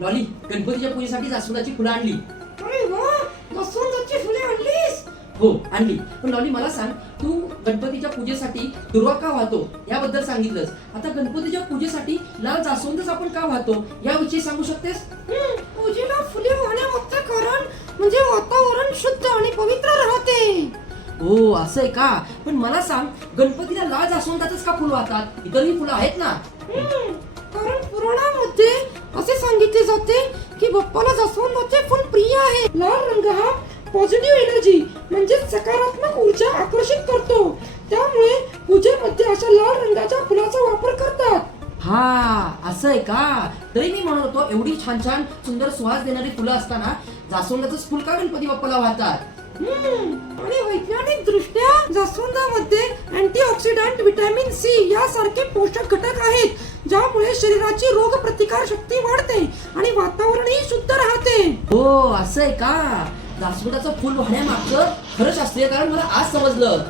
Lolly गणपतीच्या पूजेसाठी जास्वंदाची फुलं आणली. अरे वा जास्वंदाची फुले आणलीस? हो आणली. पण लॉली मला सांग तू गणपतीच्या पूजेसाठी दुर्वा का वाहतो? याबद्दल सांगितलंस. आता गणपतीच्या पूजेसाठी लाल जास्वंदच आपण का वाहतो? याविषयी सांगू शकतेस? पूजेला फुले वाहण्यामागचं कारण म्हणजे वातावरण शुद्ध आणि पवित्र राहते. हो असं आहे का? पण मला सांग गणपतीला लाल जास्वंदाच का फुलं वाहतात? इतरही फुलं आहेत ना? जाते की बाप्पाला जास्वंदाचे फुल प्रिय आहे. लाल रंग हा पॉझिटिव्ह एनर्जी म्हणजे सकारात्मक ऊर्जा आकर्षित करतो. त्यामुळे पूजेमध्ये अशा लाल रंगाच्या फुलाचा वापर करतात. हा असं आहे का? तरी मी म्हणत होतो एवढी छान छान सुंदर सुवास देणारी फुलं असताना जास्वंदाच फुल का गणपती बाप्पाला वाहतात? आणि वैज्ञानिक दृष्ट्या जास्वंदामध्ये अँटीऑक्सिडंट व्हिटॅमिन सी यासारखे पोषक घटक आहेत ज्यामुळे शरीराची रोग प्रतिकार शक्ती वाढते आणि वातावरणही शुद्ध राहते हो असं आहे का? जास्वंदाचं फुल वाहण्यामागचं खरं शास्त्रीय कारण मला आज समजलं.